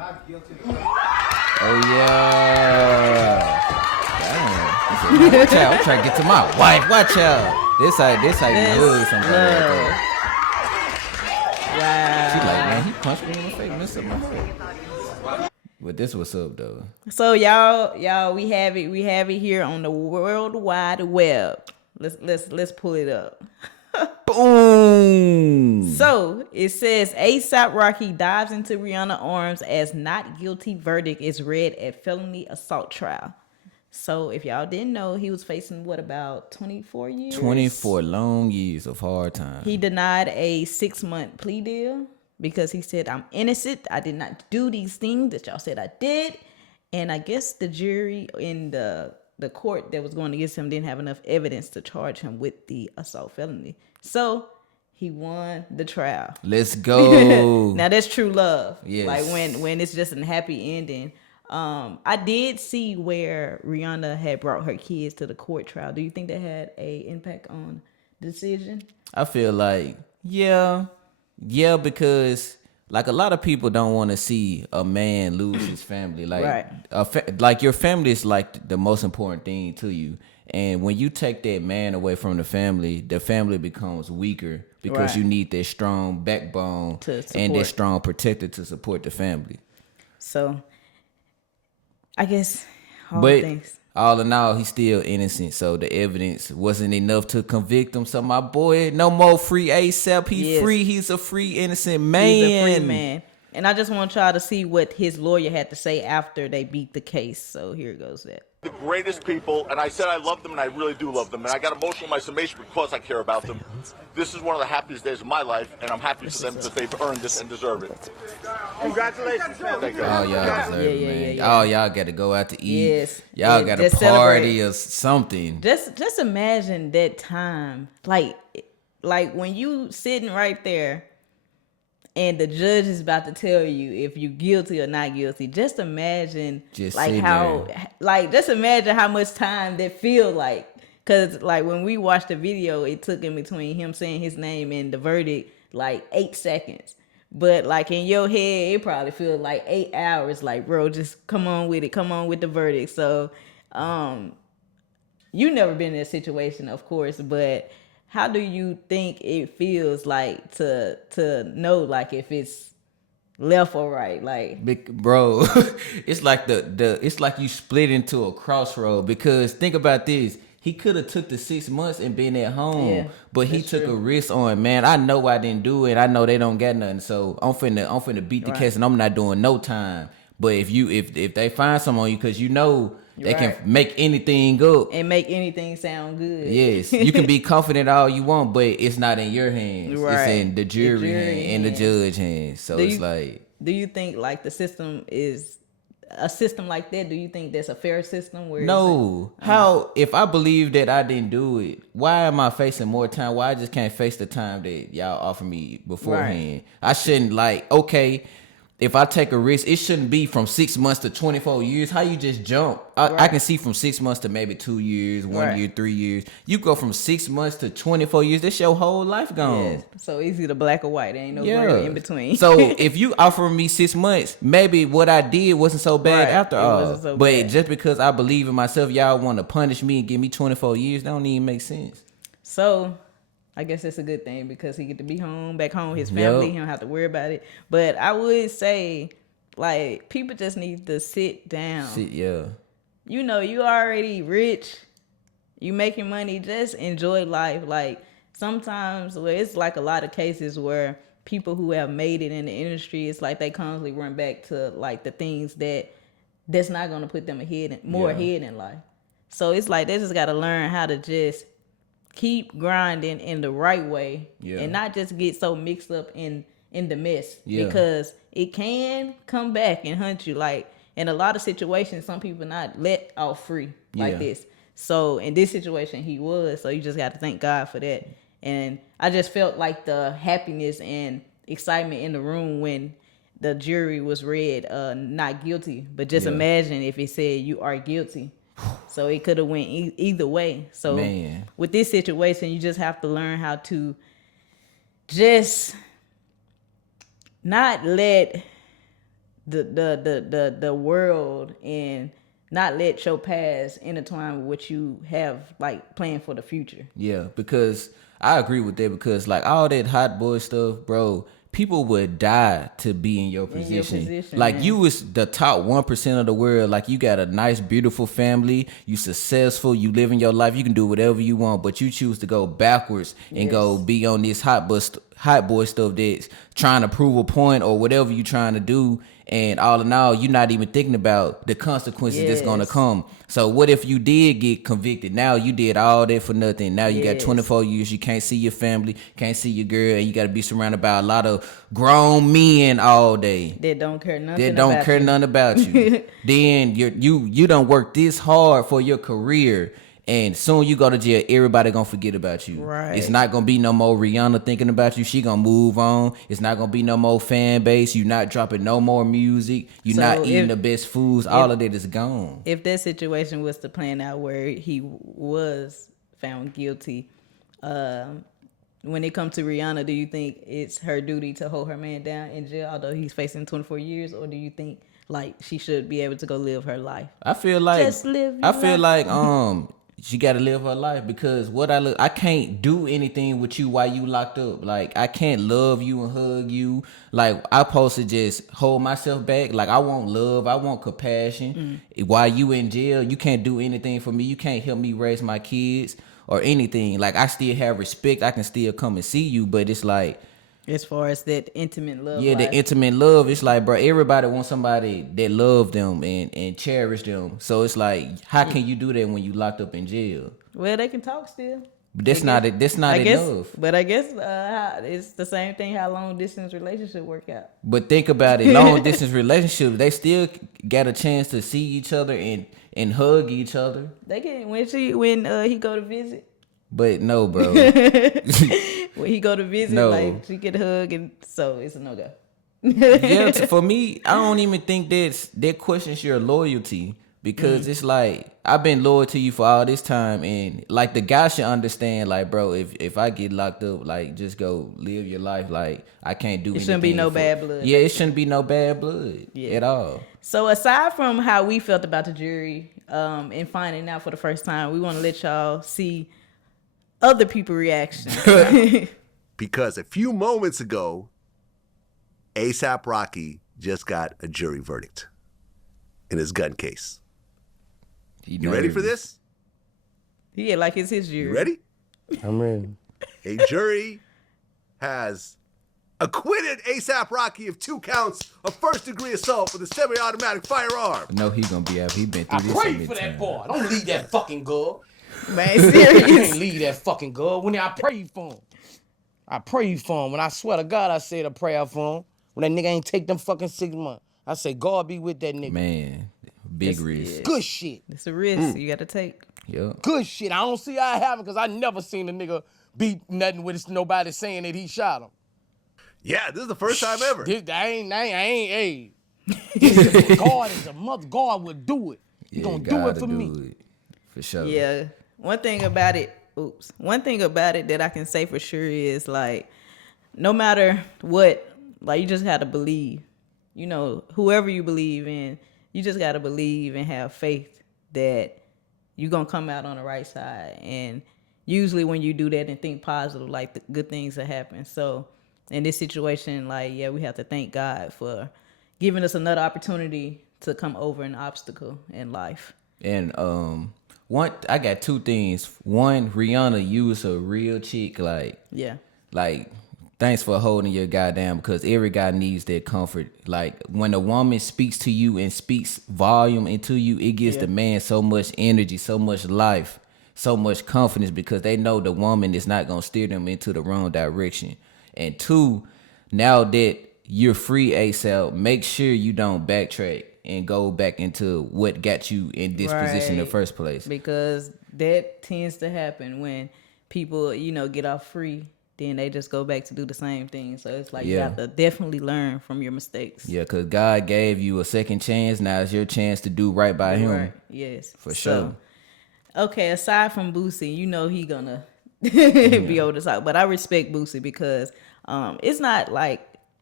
Oh yeah. Damn. Watch out! I'm trying to get to my wife. Watch out! This how you lose somebody. Right. Wow. She like, man, he punched me in the face, messed up my head. But this what's up though. So y'all, we have it here on the World Wide Web. Let's pull it up. Boom. So it says ASAP Rocky dives into Rihanna's arms as not guilty verdict is read at felony assault trial. So if y'all didn't know, he was facing about 24 years? 24 long years of hard time. He denied a 6-month plea deal because he said, I'm innocent. I did not do these things that y'all said I did. And I guess the jury in the court that was going against him didn't have enough evidence to charge him with the assault felony. So he won the trial. Let's go. Now that's true love. Yes. Like when it's just a happy ending. I did see where Rihanna had brought her kids to the court trial. Do you think that had a impact on the decision? I feel like, yeah, because like a lot of people don't want to see a man lose his family. Like, right. Like your family is like the most important thing to you. And when you take that man away from the family becomes weaker because right. you need that strong backbone and that strong protector to support the family. So, I guess all in all, he's still innocent. So the evidence wasn't enough to convict him. So my boy, no more free ASAP. He's free. He's a free innocent man. He's a free man. And I just want y'all to see what his lawyer had to say after they beat the case. So here goes that. The greatest people, and I said I love them, and I really do love them, and I got emotional in my summation because I care about them. This is one of the happiest days of my life, and I'm happy for them that they've earned this and deserve it. Congratulations, man. Thank you. Oh, y'all deserve it, man. Yeah. Oh, y'all got to go out to eat. Yes. Y'all got a party or something. Just imagine that time, like when you sitting right there, and the judge is about to tell you if you're guilty or not guilty. Just imagine just imagine how much time that feel like. Cause like when we watched the video, it took in between him saying his name and the verdict like 8 seconds. But like in your head, it probably feels like 8 hours. Like, bro, just come on with it. Come on with the verdict. So you never been in a situation, of course, but how do you think it feels like to know like if it's left or right? Like, bro, it's like it's like you split into a crossroad because think about this. He could have took the 6 months and been at home, but he took a risk on, man, I know I didn't do it. I know they don't got nothing. So I'm finna beat the case and I'm not doing no time. But if they find someone on you, cause you know they can make anything up and make anything sound good. Yes, you can be confident all you want, but it's not in your hands. Right. It's in the jury hands and the judge hands. So do you think like the system is a system like that? Do you think that's a fair system? No. How if I believe that I didn't do it, why am I facing more time? Why I just can't face the time that y'all offer me beforehand? Right. I shouldn't okay. If I take a risk, it shouldn't be from 6 months to 24 years. How you just jump? I can see from 6 months to maybe 2 years, 1 year, 3 years. You go from 6 months to 24 years. That's your whole life gone. Yes. So easy to black or white. There ain't no gray in between. So if you offer me 6 months, maybe what I did wasn't so bad after all. But just because I believe in myself, y'all want to punish me and give me 24 years, that don't even make sense. So I guess that's a good thing because he get to be back home, his family, he don't have to worry about it. But I would say, like, people just need to sit down. You know, you already rich, you making money, just enjoy life. Like, sometimes it's like a lot of cases where people who have made it in the industry, it's like they constantly run back to, like, the things that's not going to put them ahead in life. So it's like they just got to learn how to just keep grinding in the right way and not just get so mixed up in the mess because it can come back and hunt you. Like in a lot of situations, some people not let off free like this. So in this situation, he was. So you just got to thank God for that. And I just felt like the happiness and excitement in the room when the jury was read not guilty. But just imagine if it said you are guilty. So it could have went either way. So with this situation, you just have to learn how to just not let the world and not let your past intertwine with what you have like planned for the future. Yeah, because I agree with that, because like all that hot boy stuff, bro, people would die to be in your position. Like man. You was the top 1% of the world. Like you got a nice, beautiful family. You successful. You living your life. You can do whatever you want, but you choose to go backwards and go be on this hot boy stuff that's trying to prove a point or whatever you trying to do. And all in all, you're not even thinking about the consequences that's gonna come. So what if you did get convicted? Now you did all that for nothing. Now you got 24 years. You can't see your family, can't see your girl, and you got to be surrounded by a lot of grown men all day that don't care nothing about you. Then you don't work this hard for your career. And soon you go to jail, everybody gonna forget about you. Right. It's not gonna be no more Rihanna thinking about you. She gonna move on. It's not gonna be no more fan base. You're not dropping no more music. You're not eating the best foods. All of that is gone. If that situation was to plan out where he was found guilty, when it comes to Rihanna, do you think it's her duty to hold her man down in jail, although he's facing 24 years, or do you think like she should be able to go live her life? I feel like she got to live her life, because I can't do anything with you while you locked up. Like I can't love you and hug you. Like I supposed to just hold myself back. Like I want love, I want compassion. While you in jail, you can't do anything for me. You can't help me raise my kids or anything. Like I still have respect. I can still come and see you, but it's like, as far as that intimate love. Yeah, the intimate love. It's like, bro, everybody wants somebody that love them and cherish them. So it's like, how can you do that when you locked up in jail? Well, they can talk still. But that's not enough. But I guess it's the same thing how long distance relationship work out. But think about it, long distance relationships, they still got a chance to see each other and hug each other. They can when he go to visit. But no, bro. When he go to visit, like she get a hug, and so it's a no-go. Yeah, for me, I don't even think that questions your loyalty, because it's like, I've been loyal to you for all this time, and like the guy should understand, like, bro, if I get locked up, like, just go live your life. Like I can't do anything. It shouldn't be no bad blood. Yeah, it shouldn't be no bad blood at all. So aside from how we felt about the jury and finding out for the first time, we want to let y'all see other people's reactions. Because a few moments ago, ASAP Rocky just got a jury verdict in his gun case. You ready for this? Yeah, like it's his jury. You ready? I'm ready. A jury has acquitted ASAP Rocky of 2 counts of first-degree assault with a semi-automatic firearm. No, he gonna be out. He been through this. I prayed for that boy. Don't leave that fucking girl. Man, serious. I can't leave that fucking girl. When I prayed for him. I prayed for him. When I swear to God, I said a prayer for him. When that nigga ain't take them fucking 6 months. I say, God be with that nigga. Man, big risk. Good shit. It's a risk you got to take. Yep. Good shit. I don't see how it happened, because I never seen a nigga beat nothing with nobody saying that he shot him. Yeah, this is the first time ever. Hey. God is a mother. God would do it. He gonna do it for me. For sure. Yeah. One thing about it that I can say for sure is, like, no matter what, like, you just gotta believe. You know, whoever you believe in, you just gotta believe and have faith that you're gonna come out on the right side. And usually when you do that and think positive, like, the good things will happen. So in this situation, like, yeah, we have to thank God for giving us another opportunity to come over an obstacle in life. And I got 2 things. One, Rihanna, you was a real chick. Like, thanks for holding your guy down, because every guy needs that comfort. Like, when a woman speaks to you and speaks volume into you, it gives the man so much energy, so much life, so much confidence, because they know the woman is not gonna steer them into the wrong direction. And 2, now that you're free, ASAP, make sure you don't backtrack and go back into what got you in this position in the first place. Because that tends to happen when people, get off free, then they just go back to do the same thing. So it's like you have to definitely learn from your mistakes. Yeah, because God gave you a second chance. Now it's your chance to do right by him. Right. Yes. For sure. Okay, aside from Boosie, he gonna be able to talk. But I respect Boosie because it's not like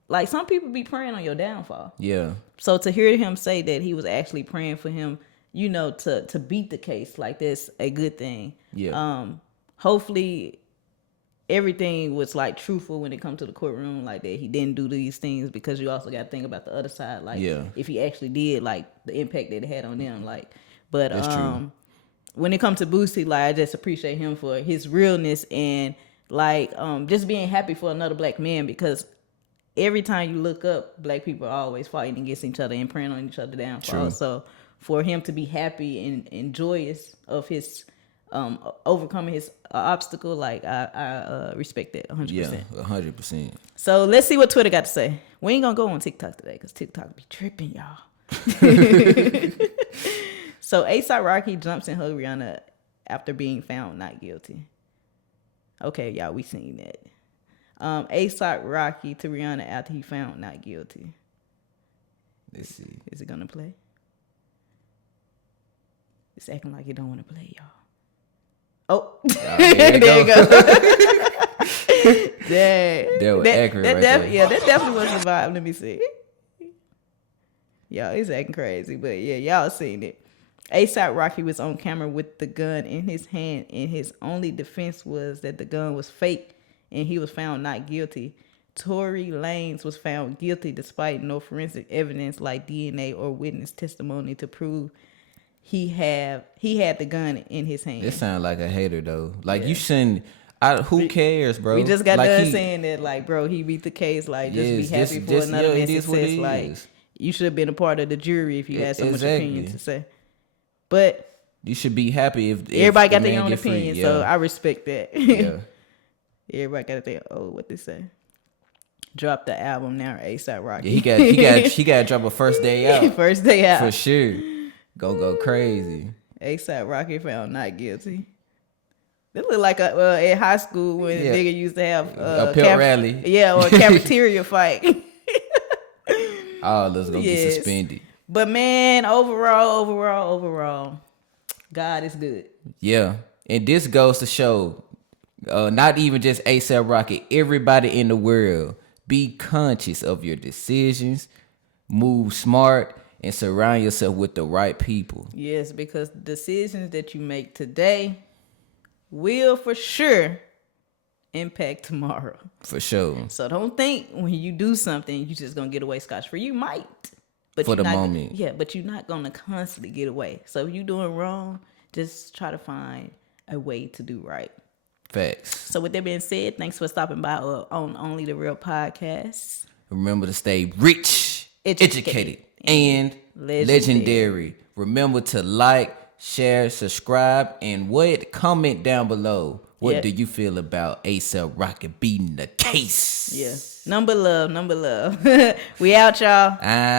like some people be praying on your downfall. Yeah. So to hear him say that he was actually praying for him, you know, to beat the case, like that's a good thing. Yeah. Hopefully everything was like truthful when it comes to the courtroom, like that he didn't do these things, because you also got to think about the other side, like if he actually did, like the impact that it had on them, like. But that's true. When it comes to Boosie, like I just appreciate him for his realness and like just being happy for another black man, because every time you look up, black people are always fighting against each other and praying on each other downfall. True. So for him to be happy and joyous of his overcoming his obstacle, like I respect that 100%. Yeah, 100%. So let's see what Twitter got to say. We ain't gonna go on TikTok today because TikTok be tripping, y'all. So ASAP Rocky jumps and hugs Rihanna after being found not guilty. Okay, y'all, we seen that. ASAP Rocky to Rihanna after he found not guilty. Let's see. Is it gonna play? It's acting like it don't want to play, y'all. Oh, there you go. That was accurate. That definitely was the vibe. Let me see. Y'all, it's acting crazy, but yeah, y'all seen it. ASAP Rocky was on camera with the gun in his hand, and his only defense was that the gun was fake, and he was found not guilty. Tory Lanez was found guilty despite no forensic evidence like DNA or witness testimony to prove he had the gun in his hand. It sounds like a hater though. Like you shouldn't. Who cares, bro? We just got done saying that, like, bro, he beat the case. Like, just be happy for another man's success. Like, you should have been a part of the jury if you had so much opinion to say. But you should be happy if everybody got their own opinion. Yeah. So I respect that. Yeah. Everybody got their what they say. Drop the album now, ASAP Rocky. Yeah, he got to drop a first day out. First day out for sure. Go crazy. ASAP Rocky found not guilty. This look like at high school when nigga used to have a pep rally. Yeah, or a cafeteria fight. All of us gonna get suspended. But man, overall, God is good. Yeah, and this goes to show, not even just ASAP Rocky, everybody in the world, be conscious of your decisions, move smart, and surround yourself with the right people. Yes, because decisions that you make today will for sure impact tomorrow. For sure. So don't think when you do something, you're just going to get away scotch-free. You might. But for the moment. Yeah, but you're not going to constantly get away. So if you're doing wrong, just try to find a way to do right. Facts. So with that being said, thanks for stopping by on Only the Real Podcast. Remember to stay rich, educated and legendary. Remember to like, share, subscribe, and comment down below. What do you feel about ASAP Rocky beating the case? Yeah. Number love. We out, y'all.